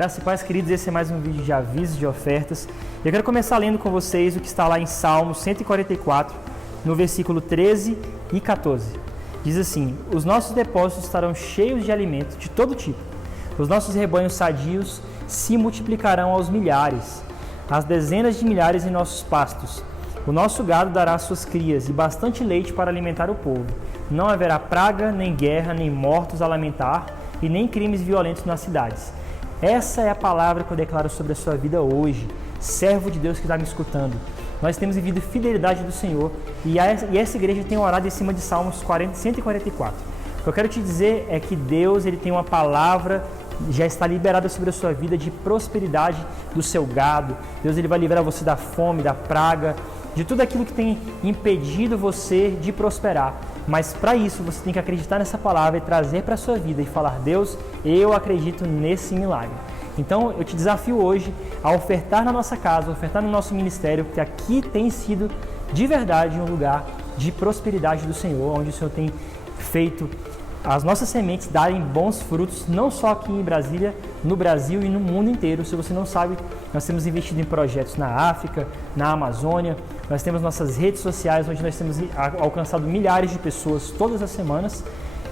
Graça e paz, queridos, esse é mais um vídeo de avisos de ofertas. Eu quero começar lendo com vocês o que está lá em Salmo 144, no versículo 13 e 14. Diz assim: os nossos depósitos estarão cheios de alimento de todo tipo. Os nossos rebanhos sadios se multiplicarão aos milhares, às dezenas de milhares em nossos pastos. O nosso gado dará suas crias e bastante leite para alimentar o povo. Não haverá praga, nem guerra, nem mortos a lamentar e nem crimes violentos nas cidades. Essa é a palavra que eu declaro sobre a sua vida hoje, servo de Deus que está me escutando. Nós temos vivido fidelidade do Senhor e essa igreja tem orado em cima de Salmos 144. O que eu quero te dizer é que Deus ele tem uma palavra, já está liberada sobre a sua vida de prosperidade do seu gado. Deus ele vai livrar você da fome, da praga, de tudo aquilo que tem impedido você de prosperar. Mas para isso você tem que acreditar nessa palavra e trazer para a sua vida e falar: Deus, eu acredito nesse milagre. Então eu te desafio hoje a ofertar na nossa casa, ofertar no nosso ministério, porque aqui tem sido de verdade um lugar de prosperidade do Senhor, onde o Senhor tem feito as nossas sementes darem bons frutos, não só aqui em Brasília, no Brasil e no mundo inteiro. Se você não sabe, nós temos investido em projetos na África, na Amazônia, nós temos nossas redes sociais, onde nós temos alcançado milhares de pessoas todas as semanas.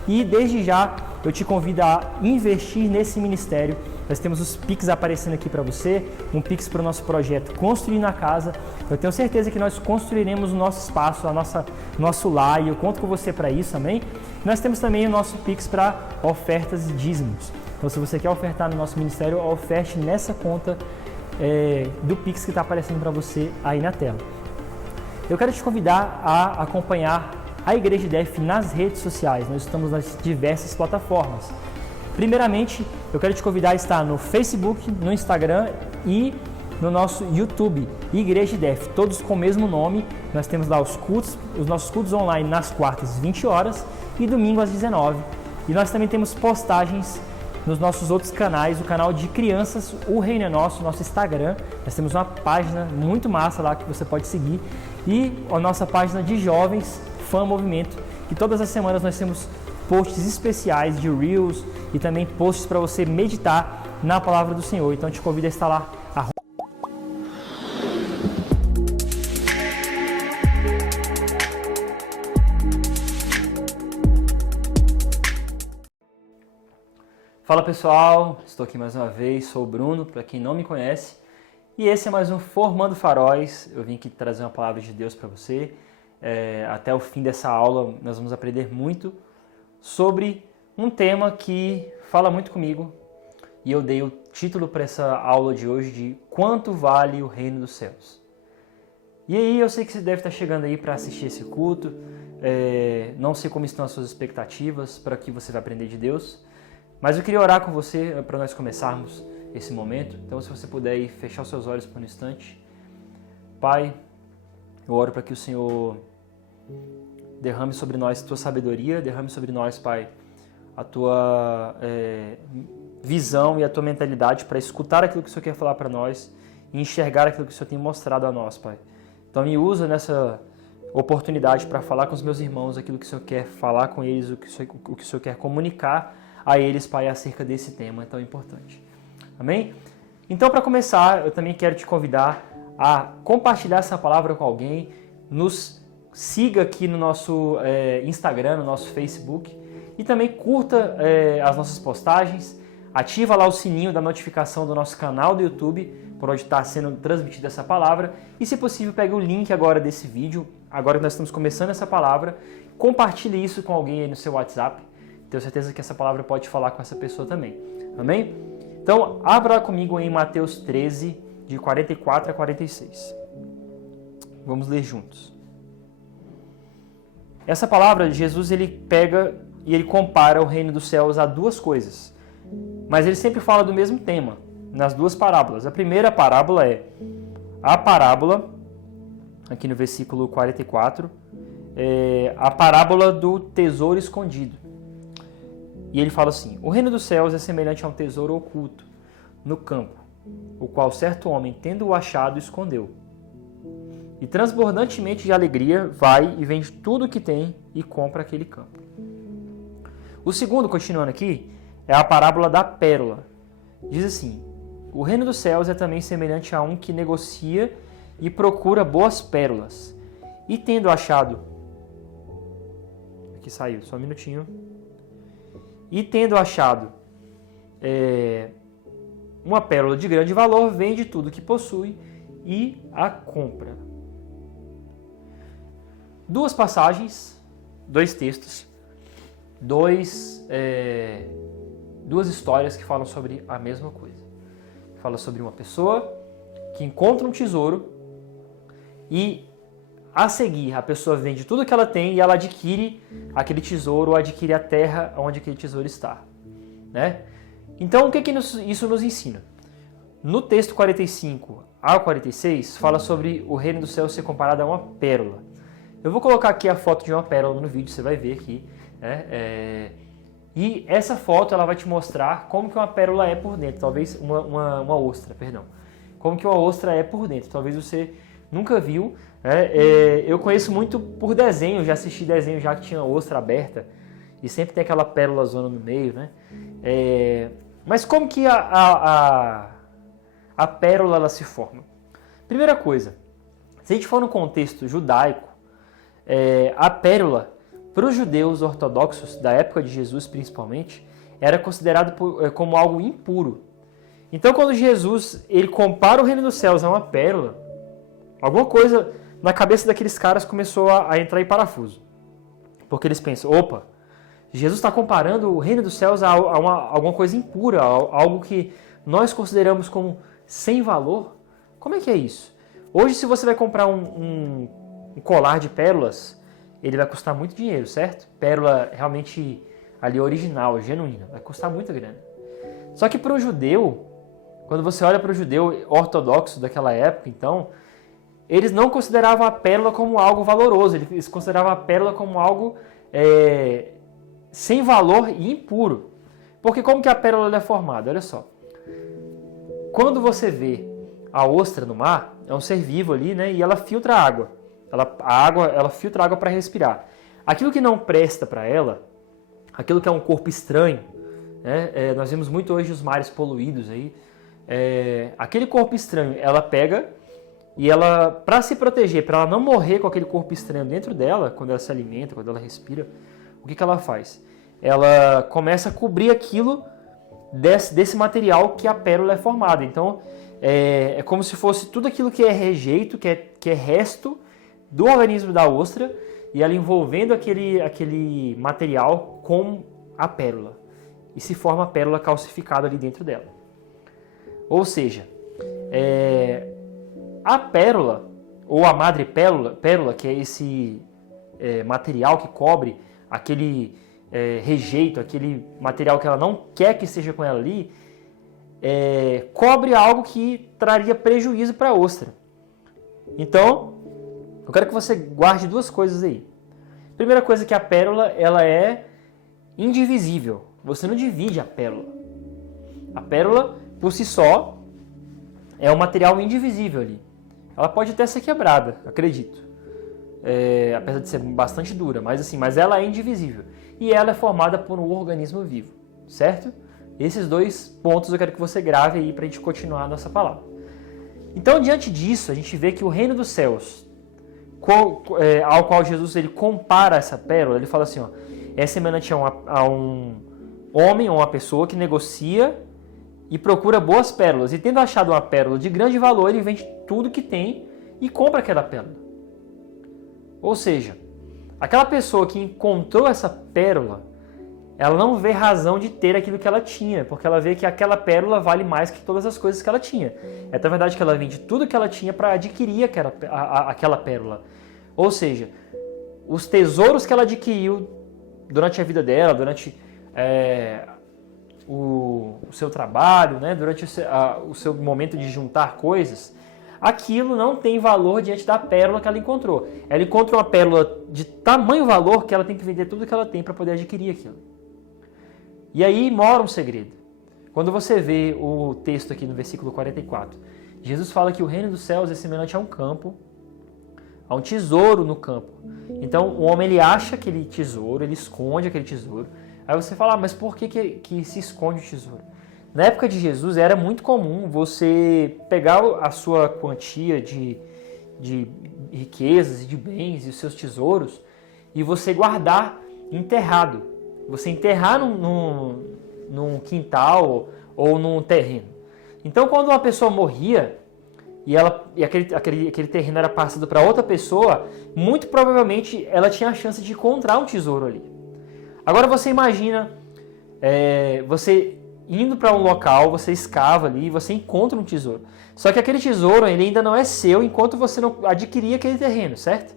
E desde já eu te convido a investir nesse ministério. Nós temos os Pix aparecendo aqui para você, um Pix para o nosso projeto Construindo a Casa. Eu tenho certeza que nós construiremos o nosso espaço, nosso lar, e eu conto com você para isso, amém? Nós temos também o nosso Pix para ofertas e dízimos. Então, se você quer ofertar no nosso ministério, oferte nessa conta do Pix que está aparecendo para você aí na tela. Eu quero te convidar a acompanhar a Igreja IDF nas redes sociais. Nós estamos nas diversas plataformas. Primeiramente, eu quero te convidar a estar no Facebook, no Instagram e no nosso YouTube, Igreja IDF, todos com o mesmo nome. Nós temos lá os nossos cultos online nas quartas, 20 horas e domingo às 19. E nós também temos postagens nos nossos outros canais, o canal de crianças, O Reino é Nosso, nosso Instagram. Nós temos uma página muito massa lá que você pode seguir. E a nossa página de jovens, Fã Movimento, que todas as semanas nós temos posts especiais de Reels e também posts para você meditar na palavra do Senhor. Então eu te convido a estar lá. Fala pessoal, estou aqui mais uma vez, sou o Bruno, para quem não me conhece, e esse é mais um Formando Faróis. Eu vim aqui trazer uma palavra de Deus para você. Até o fim dessa aula nós vamos aprender muito sobre um tema que fala muito comigo, e eu dei o título para essa aula de hoje de Quanto Vale o Reino dos Céus. E aí eu sei que você deve estar chegando aí para assistir esse culto, não sei como estão as suas expectativas para o que você vai aprender de Deus, mas eu queria orar com você para nós começarmos esse momento. Então, se você puder aí fechar os seus olhos por um instante. Pai, eu oro para que o Senhor derrame sobre nós a Tua sabedoria, derrame sobre nós, Pai, a Tua visão e a Tua mentalidade para escutar aquilo que o Senhor quer falar para nós e enxergar aquilo que o Senhor tem mostrado a nós, Pai. Então, me usa nessa oportunidade para falar com os meus irmãos aquilo que o Senhor quer falar com eles, o que o Senhor quer comunicar a eles, Pai, acerca desse tema tão importante. Amém? Então, para começar, eu também quero te convidar a compartilhar essa palavra com alguém. Nos siga aqui no nosso Instagram, no nosso Facebook, e também curta as nossas postagens. Ativa lá o sininho da notificação do nosso canal do YouTube, por onde está sendo transmitida essa palavra. E, se possível, pegue o link agora desse vídeo, agora que nós estamos começando essa palavra, compartilhe isso com alguém aí no seu WhatsApp. Tenho certeza que essa palavra pode falar com essa pessoa também. Amém? Então, abra comigo em Mateus 13, de 44 a 46. Vamos ler juntos. Essa palavra, Jesus ele pega e ele compara o reino dos céus a duas coisas. Mas ele sempre fala do mesmo tema, nas duas parábolas. A primeira parábola é a parábola, aqui no versículo 44, a parábola do tesouro escondido. E ele fala assim: o reino dos céus é semelhante a um tesouro oculto no campo, o qual certo homem, tendo-o achado, escondeu. E transbordantemente de alegria vai e vende tudo o que tem e compra aquele campo. O segundo, continuando aqui, é a parábola da pérola. Diz assim: o reino dos céus é também semelhante a um que negocia e procura boas pérolas. E tendo achado... Aqui saiu, só um minutinho. E tendo achado uma pérola de grande valor, vende tudo que possui e a compra. Duas passagens, dois textos, duas histórias que falam sobre a mesma coisa. Fala sobre uma pessoa que encontra um tesouro e, a seguir, a pessoa vende tudo que ela tem e ela adquire aquele tesouro, ou adquire a terra onde aquele tesouro está. Né? Então, o que isso nos ensina? No texto 45 ao 46, fala sobre o reino do céu ser comparado a uma pérola. Eu vou colocar aqui a foto de uma pérola no vídeo, você vai ver aqui. Né? E essa foto ela vai te mostrar como que uma pérola é por dentro, talvez uma ostra, perdão. Como que uma ostra é por dentro, talvez você nunca viu. Eu conheço muito por desenho, já assisti desenho já que tinha ostra aberta e sempre tem aquela pérola zona no meio, né? Mas como que a pérola ela se forma? Primeira coisa, se a gente for no contexto judaico, a pérola, para os judeus ortodoxos da época de Jesus principalmente, era considerado como algo impuro. Então quando Jesus ele compara o reino dos céus a uma pérola, alguma coisa na cabeça daqueles caras começou a entrar em parafuso. Porque eles pensam, opa, Jesus está comparando o reino dos céus a alguma coisa impura, a algo que nós consideramos como sem valor. Como é que é isso? Hoje se você vai comprar um colar de pérolas, ele vai custar muito dinheiro, certo? Pérola realmente ali original, genuína, vai custar muita grana. Só que para o judeu, quando você olha para o judeu ortodoxo daquela época, então, eles não consideravam a pérola como algo valoroso, eles consideravam a pérola como algo sem valor e impuro. Porque como que a pérola é formada? Olha só. Quando você vê a ostra no mar, é um ser vivo ali, né? E ela filtra a água. Ela filtra a água para respirar. Aquilo que não presta para ela, aquilo que é um corpo estranho, né? Nós vemos muito hoje os mares poluídos aí. Aquele corpo estranho, ela pega e ela, para se proteger, para ela não morrer com aquele corpo estranho dentro dela, quando ela se alimenta, quando ela respira, o que ela faz? Ela começa a cobrir aquilo desse material que a pérola é formada. Então, é como se fosse tudo aquilo que é rejeito, que é resto do organismo da ostra, e ela envolvendo aquele material com a pérola. E se forma a pérola calcificada ali dentro dela. Ou seja, a pérola, ou a madre pérola, que é esse material que cobre aquele rejeito, aquele material que ela não quer que esteja com ela ali, cobre algo que traria prejuízo para a ostra. Então, eu quero que você guarde duas coisas aí. Primeira coisa, que a pérola ela é indivisível. Você não divide a pérola. A pérola, por si só, é um material indivisível ali. Ela pode até ser quebrada, acredito. Apesar de ser bastante dura, mas ela é indivisível. E ela é formada por um organismo vivo, certo? Esses dois pontos eu quero que você grave aí para a gente continuar a nossa palavra. Então, diante disso, a gente vê que o reino dos céus, ao qual Jesus ele compara essa pérola, ele fala assim, é semelhante a um homem ou uma pessoa que negocia e procura boas pérolas. E tendo achado uma pérola de grande valor, ele vende tudo que tem e compra aquela pérola. Ou seja, aquela pessoa que encontrou essa pérola, ela não vê razão de ter aquilo que ela tinha, porque ela vê que aquela pérola vale mais que todas as coisas que ela tinha. É na verdade que ela vende tudo que ela tinha para adquirir aquela pérola. Ou seja, os tesouros que ela adquiriu durante a vida dela, durante o seu trabalho, né, durante o seu momento de juntar coisas, aquilo não tem valor diante da pérola que ela encontrou. Ela encontra uma pérola de tamanho valor que ela tem que vender tudo que ela tem para poder adquirir aquilo. E aí mora um segredo. Quando você vê o texto aqui no versículo 44, Jesus fala que o reino dos céus é semelhante a um campo, a um tesouro no campo. Então o homem ele acha aquele tesouro, ele esconde aquele tesouro. Aí você fala, mas por que se esconde o tesouro? Na época de Jesus era muito comum você pegar a sua quantia de riquezas e de bens e os seus tesouros e você guardar enterrado. Você enterrar num quintal ou num terreno. Então, quando uma pessoa morria e aquele terreno era passado para outra pessoa, muito provavelmente ela tinha a chance de encontrar um tesouro ali. Agora você imagina você indo para um local, você escava ali e você encontra um tesouro. Só que aquele tesouro ele ainda não é seu enquanto você não adquirir aquele terreno, certo?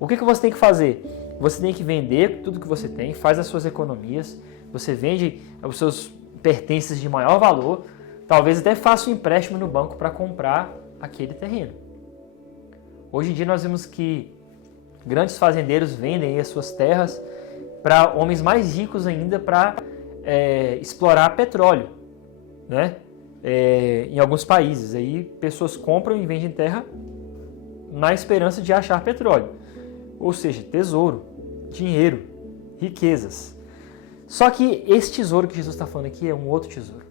O que você tem que fazer? Você tem que vender tudo que você tem, faz as suas economias, você vende os seus pertences de maior valor, talvez até faça um empréstimo no banco para comprar aquele terreno. Hoje em dia nós vemos que grandes fazendeiros vendem as suas terras para homens mais ricos ainda para explorar petróleo, né? Em alguns países. Aí pessoas compram e vendem terra na esperança de achar petróleo. Ou seja, tesouro, dinheiro, riquezas. Só que esse tesouro que Jesus está falando aqui é um outro tesouro.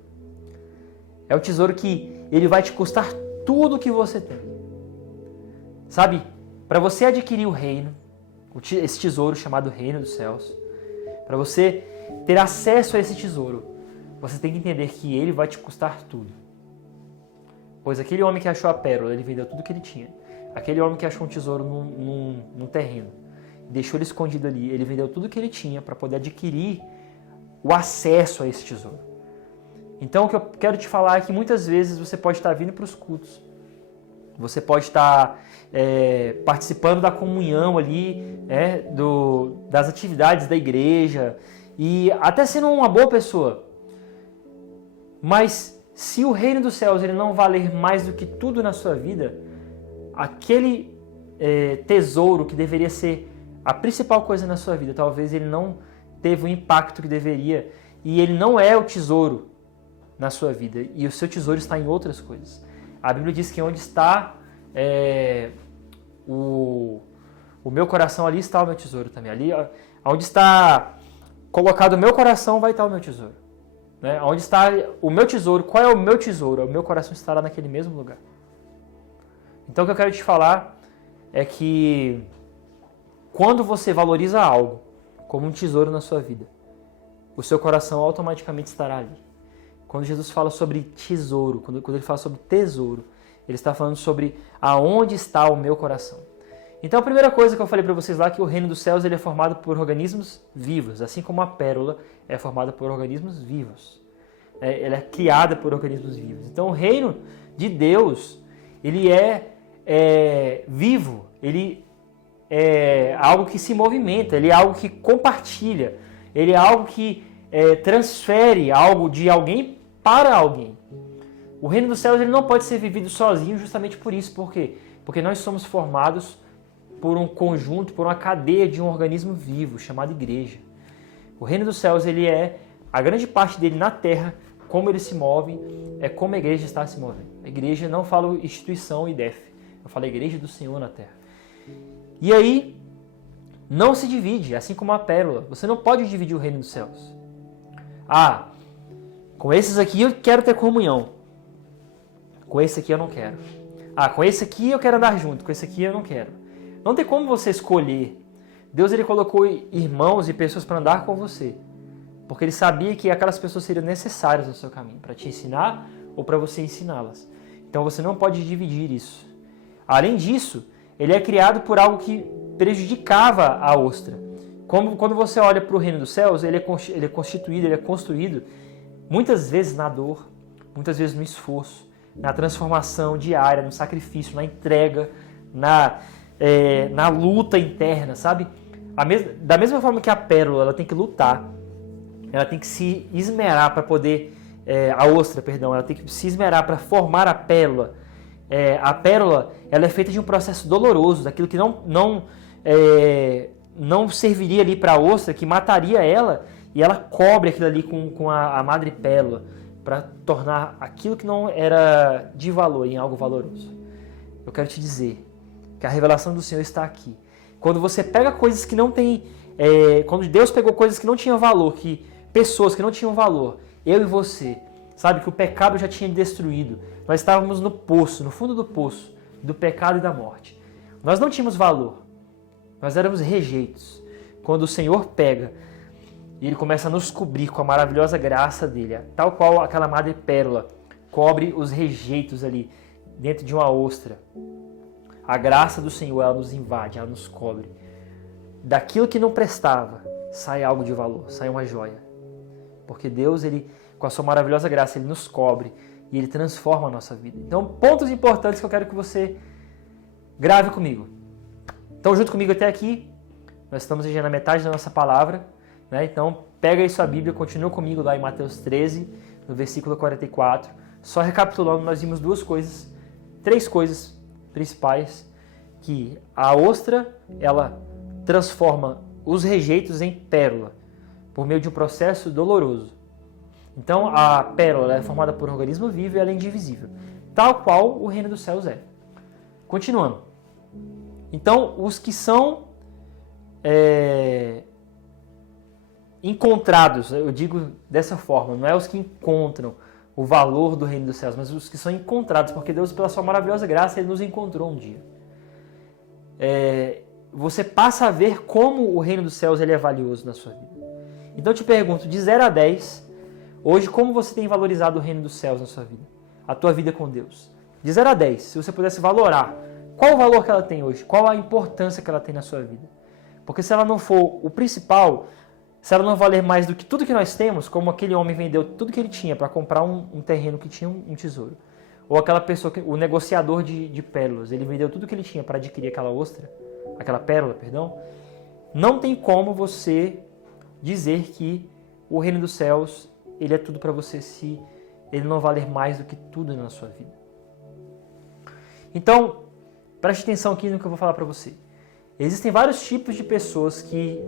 É um tesouro que ele vai te custar tudo o que você tem. Sabe, para você adquirir o reino, esse tesouro chamado Reino dos Céus, para você ter acesso a esse tesouro, você tem que entender que ele vai te custar tudo. Pois aquele homem que achou a pérola, ele vendeu tudo que ele tinha. Aquele homem que achou um tesouro num terreno, deixou ele escondido ali, ele vendeu tudo que ele tinha para poder adquirir o acesso a esse tesouro. Então o que eu quero te falar é que muitas vezes você pode estar vindo para os cultos, você pode estar participando da comunhão ali, das atividades da igreja e até sendo uma boa pessoa. Mas se o reino dos céus ele não valer mais do que tudo na sua vida, aquele tesouro que deveria ser a principal coisa na sua vida, talvez ele não teve o impacto que deveria e ele não é o tesouro na sua vida e o seu tesouro está em outras coisas. A Bíblia diz que onde está o meu coração, ali está o meu tesouro também. Ali, onde está colocado o meu coração, vai estar o meu tesouro. Né? Onde está o meu tesouro, qual é o meu tesouro? O meu coração estará naquele mesmo lugar. Então o que eu quero te falar é que quando você valoriza algo como um tesouro na sua vida, o seu coração automaticamente estará ali. Quando Jesus fala sobre tesouro, quando ele fala sobre tesouro, ele está falando sobre aonde está o meu coração. Então a primeira coisa que eu falei para vocês lá é que o reino dos céus ele é formado por organismos vivos, assim como a pérola é formada por organismos vivos. Ela é criada por organismos vivos. Então o reino de Deus, ele é vivo, ele é algo que se movimenta, ele é algo que compartilha, ele é algo que transfere algo de alguém para alguém. O reino dos céus ele não pode ser vivido sozinho justamente por isso. Por quê? Porque nós somos formados por um conjunto, por uma cadeia de um organismo vivo chamado igreja. O reino dos céus, ele a grande parte dele na terra, como ele se move, é como a igreja está se movendo. A igreja não fala instituição IDEF, eu falo a igreja do Senhor na terra. E aí, não se divide, assim como a pérola. Você não pode dividir o reino dos céus. Com esses aqui eu quero ter comunhão. Com esse aqui eu não quero. Com esse aqui eu quero andar junto, com esse aqui eu não quero. Não tem como você escolher. Deus ele colocou irmãos e pessoas para andar com você. Porque ele sabia que aquelas pessoas seriam necessárias no seu caminho, para te ensinar ou para você ensiná-las. Então você não pode dividir isso. Além disso, ele é criado por algo que prejudicava a ostra. Quando você olha para o reino dos céus, ele é constituído, ele é construído muitas vezes na dor, muitas vezes no esforço, na transformação diária, no sacrifício, na entrega, na luta interna, sabe? Da mesma forma que a pérola ela tem que lutar, ela tem que se esmerar para poder... a ostra, perdão, ela tem que se esmerar para formar a pérola. A pérola ela é feita de um processo doloroso, daquilo que não serviria ali para a ostra, que mataria ela, e ela cobre aquilo ali com a madrepérola, para tornar aquilo que não era de valor em algo valoroso. Eu quero te dizer que a revelação do Senhor está aqui. Quando você pega coisas que não têm... quando Deus pegou coisas que não tinham valor, pessoas que não tinham valor, eu e você, sabe, que o pecado já tinha destruído. Nós estávamos no poço, no fundo do poço, do pecado e da morte. Nós não tínhamos valor, nós éramos rejeitos. Quando o Senhor pega e Ele começa a nos cobrir com a maravilhosa graça dEle, tal qual aquela madrepérola cobre os rejeitos ali dentro de uma ostra. A graça do Senhor, ela nos invade, ela nos cobre. Daquilo que não prestava, sai algo de valor, sai uma joia. Porque Deus, Ele, com a sua maravilhosa graça, Ele nos cobre e Ele transforma a nossa vida. Então, pontos importantes que eu quero que você grave comigo. Então, junto comigo até aqui, nós estamos já na metade da nossa palavra, né? Então, pega aí sua Bíblia, continua comigo lá em Mateus 13, no versículo 44. Só recapitulando, nós vimos três coisas principais, que a ostra, ela transforma os rejeitos em pérola, por meio de um processo doloroso. Então, a pérola é formada por um organismo vivo e ela é indivisível, tal qual o reino dos céus é. Continuando. Então, os que são encontrados, eu digo dessa forma, não é os que encontram o valor do reino dos céus, mas os que são encontrados, porque Deus, pela sua maravilhosa graça, Ele nos encontrou um dia. Você passa a ver como o reino dos céus ele é valioso na sua vida. Então eu te pergunto, de 0 a 10, hoje como você tem valorizado o reino dos céus na sua vida? A tua vida com Deus. De 0 a 10, se você pudesse valorar, qual o valor que ela tem hoje? Qual a importância que ela tem na sua vida? Porque se ela não for o principal, se ela não valer mais do que tudo que nós temos, como aquele homem vendeu tudo que ele tinha para comprar um terreno que tinha um tesouro, ou aquela pessoa, o negociador de pérolas, ele vendeu tudo que ele tinha para adquirir aquela pérola, não tem como você dizer que o reino dos céus ele é tudo para você se ele não valer mais do que tudo na sua vida. Então, preste atenção aqui no que eu vou falar para você. Existem vários tipos de pessoas que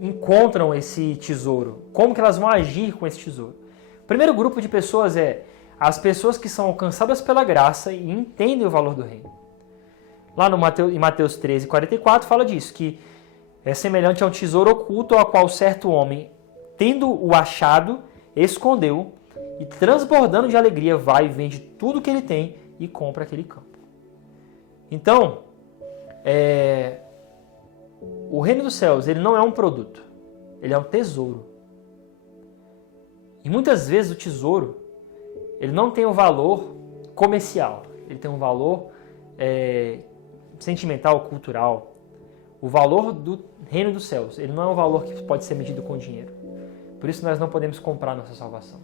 encontram esse tesouro. Como que elas vão agir com esse tesouro? O primeiro grupo de pessoas é as pessoas que são alcançadas pela graça e entendem o valor do reino. Lá em Mateus 13, 44 fala disso, que é semelhante a um tesouro oculto ao qual certo homem, tendo o achado, escondeu e transbordando de alegria vai e vende tudo que ele tem e compra aquele campo. Então, o reino dos céus ele não é um produto, ele é um tesouro. E muitas vezes o tesouro ele não tem um valor comercial, ele tem um valor sentimental, cultural. O valor do reino dos céus, ele não é um valor que pode ser medido com dinheiro. Por isso nós não podemos comprar nossa salvação.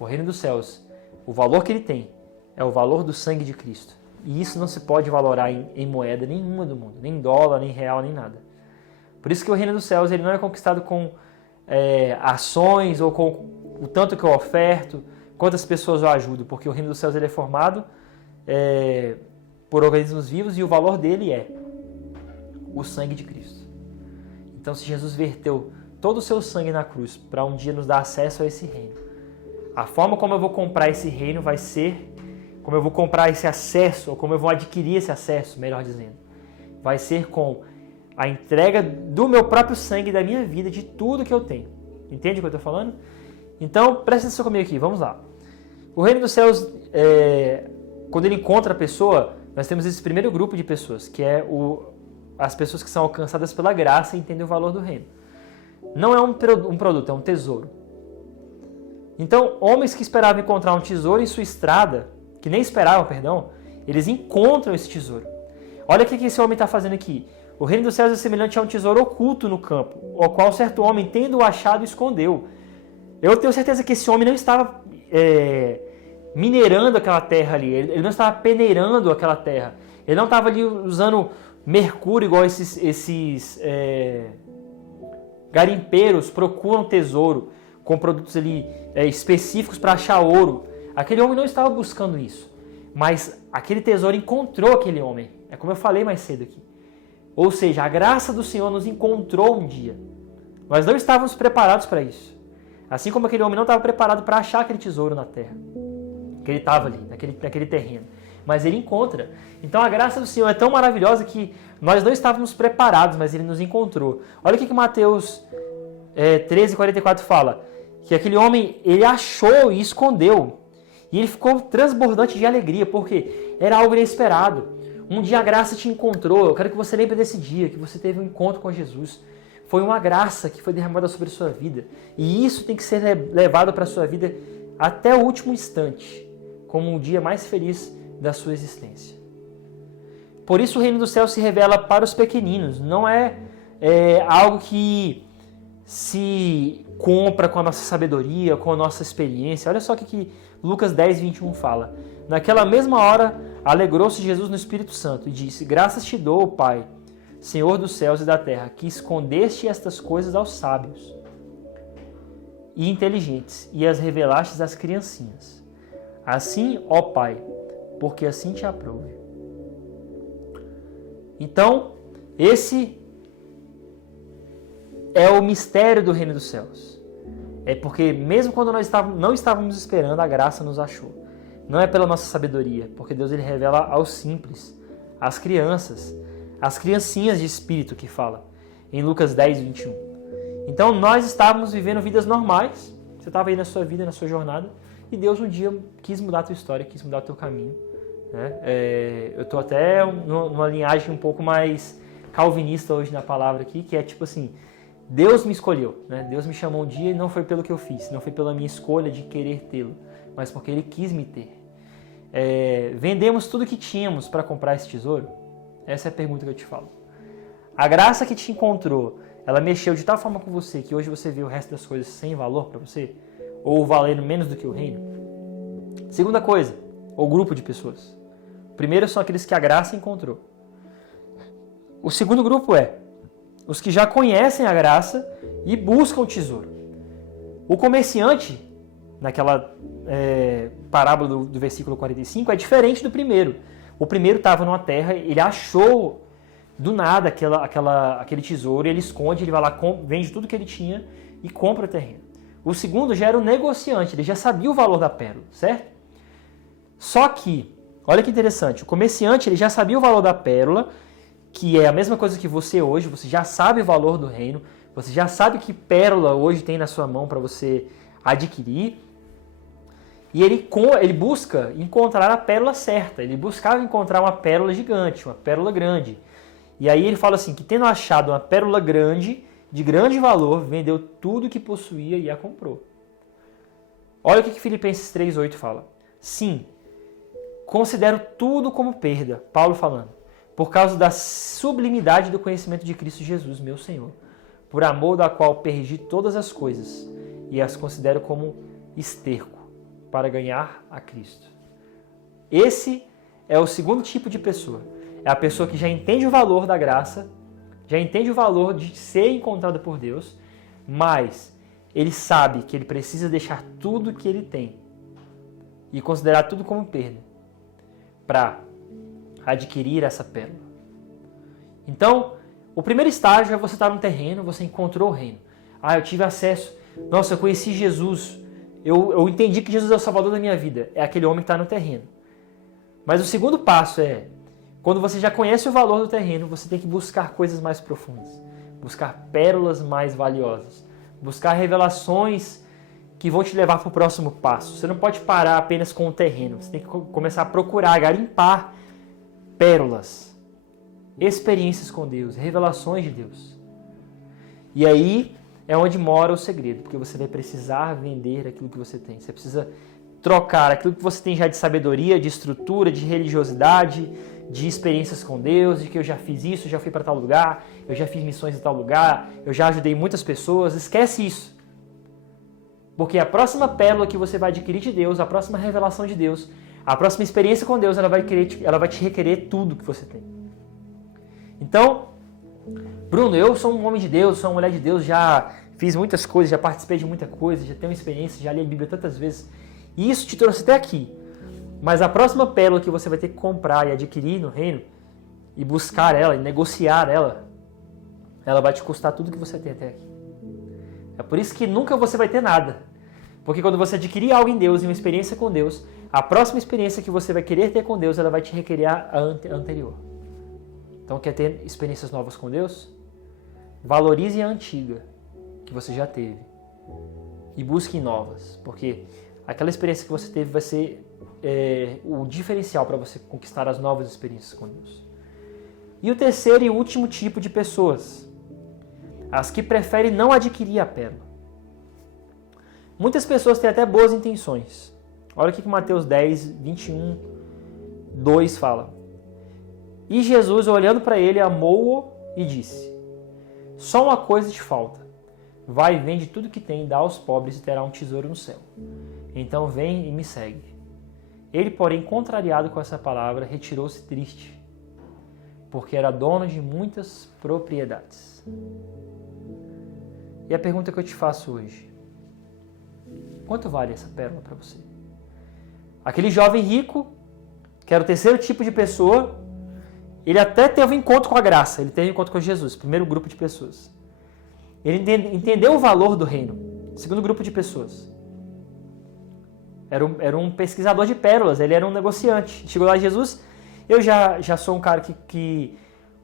O reino dos céus, o valor que ele tem, é o valor do sangue de Cristo. E isso não se pode valorar em moeda nenhuma do mundo, nem dólar, nem real, nem nada. Por isso que o reino dos céus ele não é conquistado com ações ou com o tanto que eu oferto, quantas pessoas eu ajudo, porque o reino dos céus ele é formado por organismos vivos e o valor dele é o sangue de Cristo. Então, se Jesus verteu todo o seu sangue na cruz para um dia nos dar acesso a esse reino, a forma como eu vou comprar esse reino vai ser, como eu vou comprar esse acesso, ou como eu vou adquirir esse acesso, melhor dizendo, vai ser com a entrega do meu próprio sangue, da minha vida, de tudo que eu tenho. Entende o que eu estou falando? Então, presta atenção comigo aqui, vamos lá. O reino dos céus, quando ele encontra a pessoa, nós temos esse primeiro grupo de pessoas, que é as pessoas que são alcançadas pela graça e entendem o valor do reino. Não é um produto, é um tesouro. Então, homens que esperavam encontrar um tesouro em sua estrada, que nem esperavam, eles encontram esse tesouro. Olha o que esse homem está fazendo aqui. O reino dos céus é semelhante a um tesouro oculto no campo, ao qual certo homem, tendo o achado, escondeu. Eu tenho certeza que esse homem não estava minerando aquela terra ali, ele não estava peneirando aquela terra, ele não estava ali usando mercúrio igual esses garimpeiros procuram tesouro com produtos ali específicos para achar ouro. Aquele homem não estava buscando isso, mas aquele tesouro encontrou aquele homem. É como eu falei mais cedo aqui. Ou seja, a graça do Senhor nos encontrou um dia. Nós não estávamos preparados para isso. Assim como aquele homem não estava preparado para achar aquele tesouro na terra, que ele estava ali, naquele terreno. Mas ele encontra. Então a graça do Senhor é tão maravilhosa que nós não estávamos preparados, mas ele nos encontrou. Olha o que Mateus 13, 44 fala. que aquele homem, ele achou e escondeu. E ele ficou transbordante de alegria, porque era algo inesperado. Um dia a graça te encontrou. Eu quero que você lembre desse dia, que você teve um encontro com Jesus. Foi uma graça que foi derramada sobre a sua vida. E isso tem que ser levado para a sua vida até o último instante, como o dia mais feliz da sua existência. Por isso o reino do céu se revela para os pequeninos. Não é algo que se compra com a nossa sabedoria, com a nossa experiência. Olha só o que Lucas 10, 21 fala. Naquela mesma hora, alegrou-se Jesus no Espírito Santo e disse: Graças te dou, Pai, Senhor dos céus e da terra, que escondeste estas coisas aos sábios e inteligentes e as revelaste às criancinhas. Assim, ó Pai, porque assim te aprouve. Então, esse é o mistério do reino dos céus. É porque mesmo quando nós não estávamos esperando, a graça nos achou. Não é pela nossa sabedoria, porque Deus ele revela aos simples, às crianças, às criancinhas de espírito que fala, em Lucas 10, 21. Então nós estávamos vivendo vidas normais, você estava aí na sua vida, na sua jornada, e Deus um dia quis mudar a tua história, quis mudar o teu caminho. Né? Eu estou até numa linhagem um pouco mais calvinista hoje na palavra aqui, que é tipo assim, Deus me escolheu, né? Deus me chamou um dia e não foi pelo que eu fiz, não foi pela minha escolha de querer tê-lo, mas porque Ele quis me ter. Vendemos tudo que tínhamos para comprar esse tesouro? Essa é a pergunta que eu te falo. A graça que te encontrou, ela mexeu de tal forma com você que hoje você vê o resto das coisas sem valor para você? Ou valendo menos do que o reino? Segunda coisa, ou grupo de pessoas. O primeiro são aqueles que a graça encontrou. O segundo grupo é os que já conhecem a graça e buscam o tesouro. O comerciante, naquela parábola do versículo 45, é diferente do primeiro. O primeiro estava numa terra, ele achou do nada aquele tesouro, ele esconde, ele vai lá, vende tudo que ele tinha e compra o terreno. O segundo já era um negociante, ele já sabia o valor da pérola, certo? Só que, olha que interessante, o comerciante ele já sabia o valor da pérola, que é a mesma coisa que você hoje, você já sabe o valor do reino, você já sabe que pérola hoje tem na sua mão para você adquirir, e ele busca encontrar a pérola certa, ele buscava encontrar uma pérola gigante, uma pérola grande. E aí ele fala assim, que tendo achado uma pérola grande, de grande valor, vendeu tudo que possuía e a comprou. Olha o que Filipenses 3,8 fala. Sim, considero tudo como perda, Paulo falando, por causa da sublimidade do conhecimento de Cristo Jesus, meu Senhor, por amor da qual perdi todas as coisas e as considero como esterco para ganhar a Cristo. Esse é o segundo tipo de pessoa. É a pessoa que já entende o valor da graça, já entende o valor de ser encontrado por Deus, mas ele sabe que ele precisa deixar tudo que ele tem e considerar tudo como perda para adquirir essa pérola. Então, o primeiro estágio é você estar no terreno, você encontrou o reino. Eu tive acesso, nossa, eu conheci Jesus, eu entendi que Jesus é o Salvador da minha vida. É aquele homem que está no terreno. Mas o segundo passo é, quando você já conhece o valor do terreno, você tem que buscar coisas mais profundas, buscar pérolas mais valiosas, buscar revelações que vão te levar para o próximo passo. Você não pode parar apenas com o terreno, você tem que começar a procurar, garimpar pérolas, experiências com Deus, revelações de Deus. E aí é onde mora o segredo, porque você vai precisar vender aquilo que você tem. Você precisa trocar aquilo que você tem já de sabedoria, de estrutura, de religiosidade, de experiências com Deus, de que eu já fiz isso, já fui para tal lugar, eu já fiz missões em tal lugar, eu já ajudei muitas pessoas. Esquece isso. Porque a próxima pérola que você vai adquirir de Deus, a próxima revelação de Deus, a próxima experiência com Deus, ela vai te requerer tudo que você tem. Então, Bruno, eu sou um homem de Deus, sou uma mulher de Deus, já fiz muitas coisas, já participei de muita coisa, já tenho experiência, já li a Bíblia tantas vezes. E isso te trouxe até aqui. Mas a próxima pérola que você vai ter que comprar e adquirir no reino, e buscar ela, e negociar ela, ela vai te custar tudo que você tem até aqui. É por isso que nunca você vai ter nada. Porque quando você adquirir algo em Deus e uma experiência com Deus, a próxima experiência que você vai querer ter com Deus, ela vai te requerer a anterior. Então, quer ter experiências novas com Deus? Valorize a antiga, que você já teve. e busquem novas, porque aquela experiência que você teve vai ser o diferencial para você conquistar as novas experiências com Deus. E o terceiro e último tipo de pessoas, as que preferem não adquirir a pérola. Muitas pessoas têm até boas intenções. Olha o que Mateus 10, 21, 2 fala. E Jesus, olhando para ele, amou-o e disse: só uma coisa te falta. Vai e vende tudo que tem, dá aos pobres e terá um tesouro no céu. Então vem e me segue. Ele, porém, contrariado com essa palavra, retirou-se triste, porque era dono de muitas propriedades. E a pergunta que eu te faço hoje: quanto vale essa pérola para você? Aquele jovem rico, que era o terceiro tipo de pessoa, ele até teve um encontro com a graça, ele teve um encontro com Jesus, primeiro grupo de pessoas. Ele entendeu o valor do reino, segundo grupo de pessoas. Era um pesquisador de pérolas, ele era um negociante. Chegou lá, Jesus, eu já sou um cara que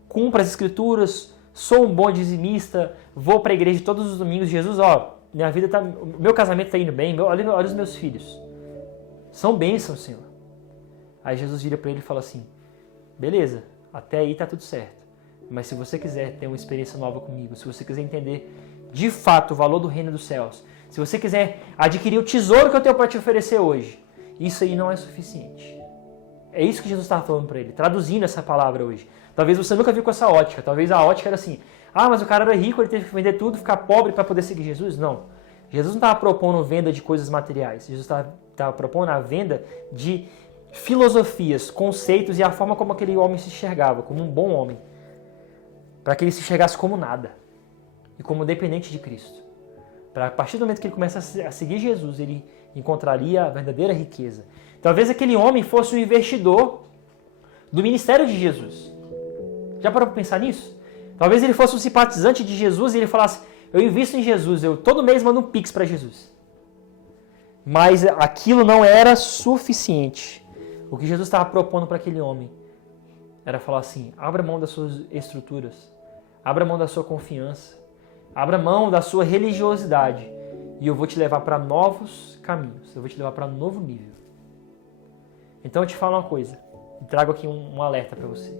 cumpre as escrituras, sou um bom dizimista, vou para a igreja todos os domingos. Jesus, minha vida meu casamento está indo bem, olha os meus filhos. São bênçãos, Senhor. Aí Jesus vira para ele e fala assim: beleza, até aí está tudo certo. Mas se você quiser ter uma experiência nova comigo, se você quiser entender de fato o valor do reino dos céus, se você quiser adquirir o tesouro que eu tenho para te oferecer hoje, isso aí não é suficiente. É isso que Jesus estava falando para ele, traduzindo essa palavra hoje. Talvez você nunca viu com essa ótica. Talvez a ótica era assim: mas o cara era rico, ele teve que vender tudo, ficar pobre para poder seguir Jesus. Não. Jesus não estava propondo venda de coisas materiais. Jesus estava propondo a venda de filosofias, conceitos e a forma como aquele homem se enxergava, como um bom homem. Para que ele se enxergasse como nada e como dependente de Cristo. Para a partir do momento que ele começa a seguir Jesus, ele encontraria a verdadeira riqueza. Talvez aquele homem fosse um investidor do ministério de Jesus. Já parou para pensar nisso? Talvez ele fosse um simpatizante de Jesus e ele falasse: eu invisto em Jesus, eu todo mês mando um pix para Jesus. Mas aquilo não era suficiente. O que Jesus estava propondo para aquele homem era falar assim: abra mão das suas estruturas, abra mão da sua confiança, abra mão da sua religiosidade e eu vou te levar para novos caminhos, eu vou te levar para um novo nível. Então eu te falo uma coisa, trago aqui um alerta para você.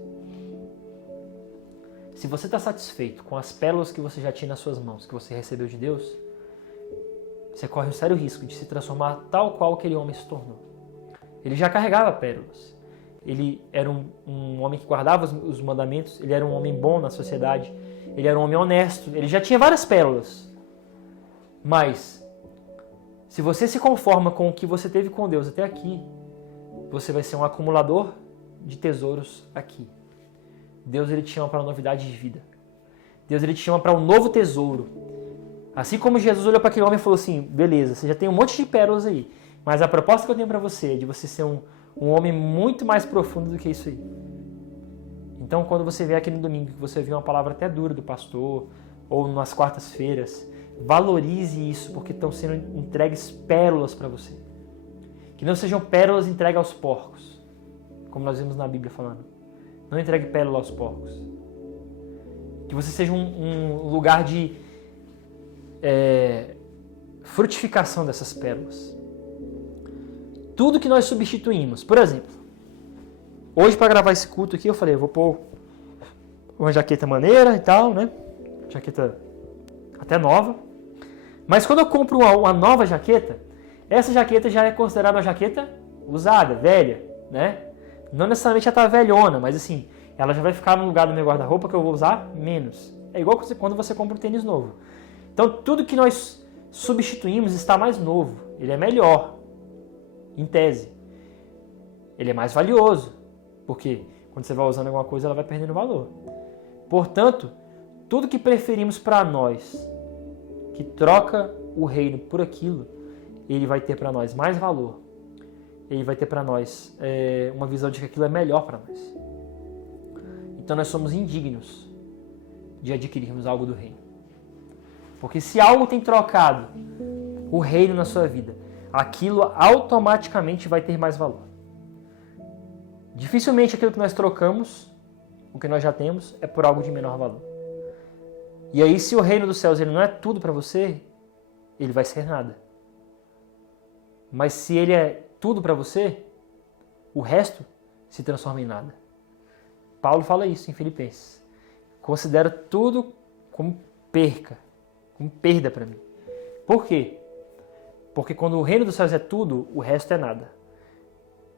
Se você está satisfeito com as pérolas que você já tinha nas suas mãos, que você recebeu de Deus, você corre um sério risco de se transformar tal qual aquele homem se tornou. Ele já carregava pérolas. Ele era um homem que guardava os mandamentos, ele era um homem bom na sociedade, ele era um homem honesto, ele já tinha várias pérolas. Mas, se você se conforma com o que você teve com Deus até aqui, você vai ser um acumulador de tesouros aqui. Deus ele te chama para uma novidade de vida. Deus ele te chama para um novo tesouro. Assim como Jesus olhou para aquele homem e falou assim: beleza, você já tem um monte de pérolas aí, mas a proposta que eu tenho para você é de você ser um homem muito mais profundo do que isso aí. Então, quando você vier aqui no domingo, que você viu uma palavra até dura do pastor, ou nas quartas-feiras, valorize isso, porque estão sendo entregues pérolas para você. Que não sejam pérolas entregues aos porcos, como nós vimos na Bíblia falando. Não entregue pérola aos porcos. Que você seja um lugar de frutificação dessas pérolas. Tudo que nós substituímos. Por exemplo, hoje para gravar esse culto aqui, eu falei, eu vou pôr uma jaqueta maneira e tal, né? Jaqueta até nova. Mas quando eu compro uma nova jaqueta, essa jaqueta já é considerada uma jaqueta usada, velha, né? Não necessariamente ela tá velhona, mas assim, ela já vai ficar no lugar do meu guarda-roupa que eu vou usar menos. É igual quando você compra um tênis novo. Então, tudo que nós substituímos está mais novo. Ele é melhor, em tese. Ele é mais valioso, porque quando você vai usando alguma coisa, ela vai perdendo valor. Portanto, tudo que preferimos para nós, que troca o reino por aquilo, ele vai ter para nós mais valor. Ele vai ter para nós uma visão de que aquilo é melhor para nós. Então nós somos indignos de adquirirmos algo do reino. Porque se algo tem trocado o reino na sua vida, aquilo automaticamente vai ter mais valor. Dificilmente aquilo que nós trocamos, o que nós já temos, é por algo de menor valor. E aí, se o reino dos céus ele não é tudo para você, ele vai ser nada. Mas se ele é tudo para você, o resto se transforma em nada. Paulo fala isso em Filipenses. Considera tudo como perda para mim. Por quê? Porque quando o reino dos céus é tudo, o resto é nada.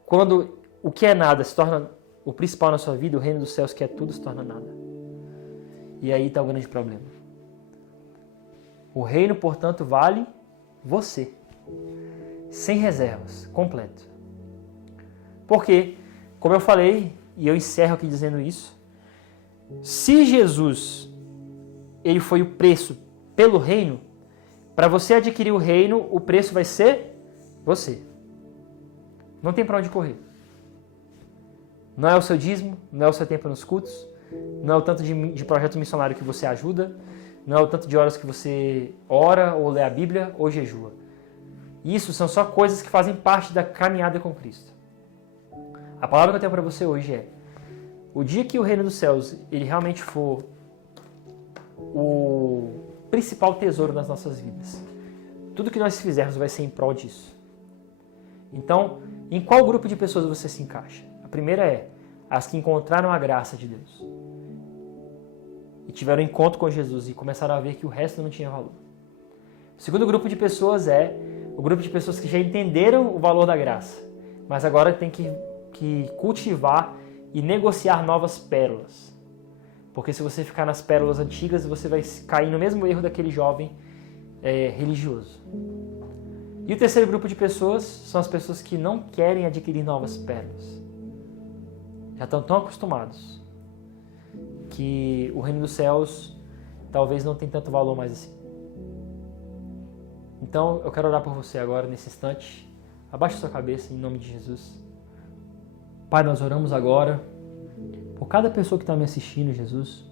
Quando o que é nada se torna o principal na sua vida, o reino dos céus que é tudo se torna nada. E aí está o grande problema. O reino, portanto, vale você. Sem reservas, completo. Porque, como eu falei, e eu encerro aqui dizendo isso, se Jesus ele foi o preço pelo reino, para você adquirir o reino, o preço vai ser você. Não tem para onde correr. Não é o seu dízimo, não é o seu tempo nos cultos, não é o tanto de projeto missionário que você ajuda, não é o tanto de horas que você ora, ou lê a Bíblia, ou jejua. Isso são só coisas que fazem parte da caminhada com Cristo. A palavra que eu tenho para você hoje é: o dia que o reino dos céus ele realmente for o principal tesouro das nossas vidas, tudo que nós fizermos vai ser em prol disso. Então, em qual grupo de pessoas você se encaixa? A primeira é as que encontraram a graça de Deus e tiveram encontro com Jesus e começaram a ver que o resto não tinha valor. O segundo grupo de pessoas é o grupo de pessoas que já entenderam o valor da graça, mas agora tem que cultivar e negociar novas pérolas. Porque se você ficar nas pérolas antigas, você vai cair no mesmo erro daquele jovem religioso. E o terceiro grupo de pessoas são as pessoas que não querem adquirir novas pérolas. Já estão tão acostumados que o reino dos céus talvez não tenha tanto valor mais assim. Então eu quero orar por você agora, nesse instante. Abaixe sua cabeça em nome de Jesus. Pai, nós oramos agora por cada pessoa que está me assistindo, Jesus.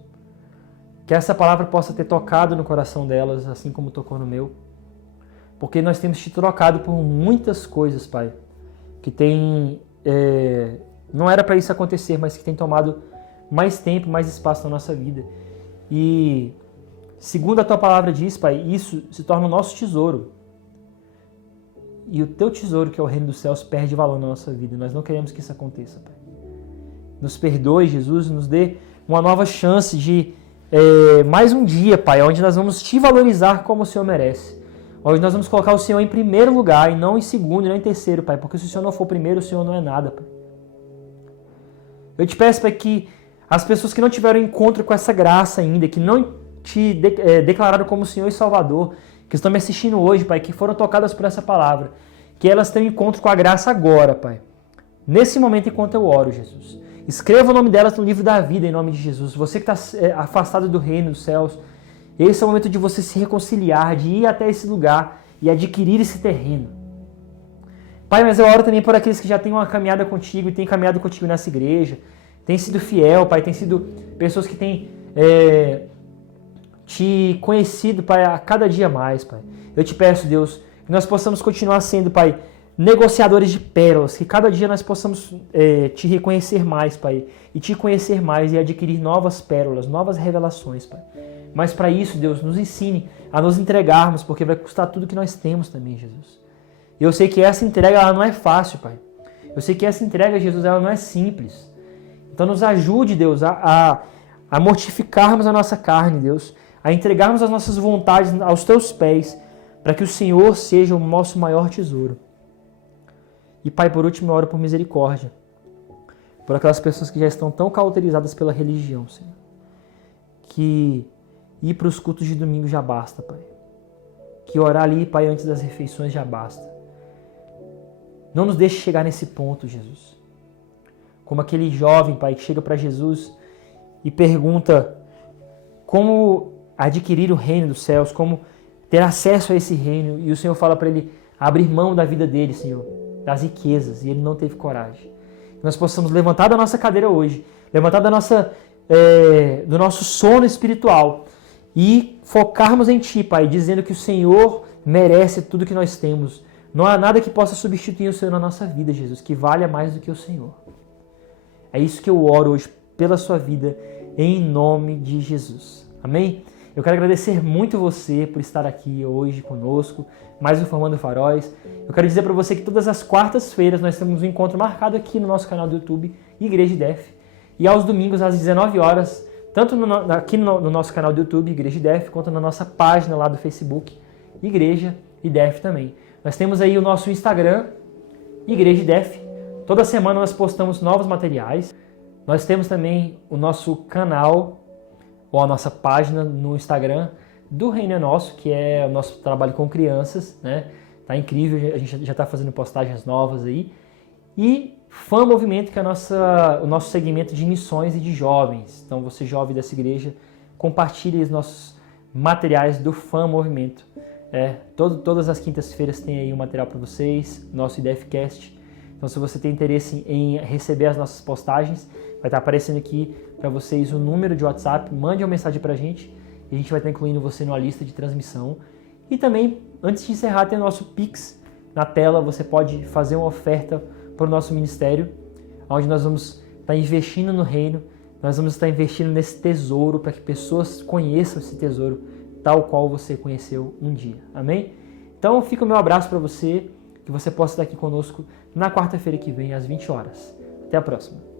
Que essa palavra possa ter tocado no coração delas, assim como tocou no meu. Porque nós temos te trocado por muitas coisas, Pai, que tem... não era para isso acontecer, mas que tem tomado mais tempo, mais espaço na nossa vida. E, segundo a Tua palavra diz, Pai, isso se torna o nosso tesouro. E o Teu tesouro, que é o reino dos céus, perde valor na nossa vida. Nós não queremos que isso aconteça, Pai. Nos perdoe, Jesus, nos dê uma nova chance de mais um dia, Pai, onde nós vamos Te valorizar como o Senhor merece. Onde nós vamos colocar o Senhor em primeiro lugar e não em segundo e não em terceiro, Pai. Porque se o Senhor não for primeiro, o Senhor não é nada, Pai. Eu te peço, Pai, que as pessoas que não tiveram encontro com essa graça ainda, que não Te declararam como Senhor e Salvador, que estão me assistindo hoje, Pai, que foram tocadas por essa palavra, que elas tenham encontro com a graça agora, Pai. Nesse momento, enquanto eu oro, Jesus. Escreva o nome delas no livro da vida, em nome de Jesus. Você que está afastado do reino dos céus, esse é o momento de você se reconciliar, de ir até esse lugar e adquirir esse terreno. Pai, mas eu oro também por aqueles que já têm uma caminhada contigo e têm caminhado contigo nessa igreja, têm sido fiel, Pai, têm sido pessoas que têm Te conhecido, Pai, a cada dia mais, Pai. Eu te peço, Deus, que nós possamos continuar sendo, Pai, negociadores de pérolas, que cada dia nós possamos Te reconhecer mais, Pai, e Te conhecer mais e adquirir novas pérolas, novas revelações, Pai. Mas para isso, Deus, nos ensine a nos entregarmos, porque vai custar tudo que nós temos também, Jesus. E eu sei que essa entrega ela não é fácil, Pai. Eu sei que essa entrega, Jesus, ela não é simples. Então nos ajude, Deus, a mortificarmos a nossa carne, Deus, a entregarmos as nossas vontades aos Teus pés, para que o Senhor seja o nosso maior tesouro. E, Pai, por último, eu oro por misericórdia, por aquelas pessoas que já estão tão cauterizadas pela religião, Senhor, que ir para os cultos de domingo já basta, Pai. Que orar ali, Pai, antes das refeições já basta. Não nos deixe chegar nesse ponto, Jesus. Como aquele jovem, Pai, que chega para Jesus e pergunta como adquirir o reino dos céus, como ter acesso a esse reino. E o Senhor fala para ele abrir mão da vida dele, Senhor, das riquezas. E ele não teve coragem. Que nós possamos levantar da nossa cadeira hoje, levantar da do nosso sono espiritual e focarmos em Ti, Pai, dizendo que o Senhor merece tudo que nós temos. Não há nada que possa substituir o Senhor na nossa vida, Jesus, que valha mais do que o Senhor. É isso que eu oro hoje pela sua vida, em nome de Jesus. Amém? Eu quero agradecer muito você por estar aqui hoje conosco, mais um Formando Faróis. Eu quero dizer para você que todas as quartas-feiras nós temos um encontro marcado aqui no nosso canal do YouTube, Igreja IDEF, e aos domingos às 19 horas, tanto aqui no nosso canal do YouTube, Igreja IDEF, quanto na nossa página lá do Facebook, Igreja IDEF também. Nós temos aí o nosso Instagram, Igreja IDEF. Toda semana nós postamos novos materiais. Nós temos também o nosso canal, ou a nossa página no Instagram do Reino é Nosso, que é o nosso trabalho com crianças, né? Tá incrível, a gente já está fazendo postagens novas aí. E Fã Movimento, que é o nosso segmento de missões e de jovens. Então você, jovem dessa igreja, compartilhe os nossos materiais do Fã Movimento. Todas as quintas-feiras tem aí um material para vocês, nosso IDEFcast. Então se você tem interesse em receber as nossas postagens, vai estar aparecendo aqui para vocês o número de WhatsApp, mande uma mensagem para a gente e a gente vai estar incluindo você numa lista de transmissão. E também, antes de encerrar, tem o nosso Pix na tela, você pode fazer uma oferta para o nosso ministério, onde nós vamos estar investindo no reino, nós vamos estar investindo nesse tesouro para que pessoas conheçam esse tesouro tal qual você conheceu um dia. Amém? Então fica o meu abraço para você, que você possa estar aqui conosco na quarta-feira que vem, às 20 horas. Até a próxima.